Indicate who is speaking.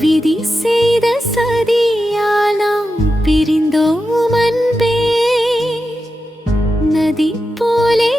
Speaker 1: விதி செய்த சதியால் நாம் பிரிந்தோம் அன்பே. நதி போலே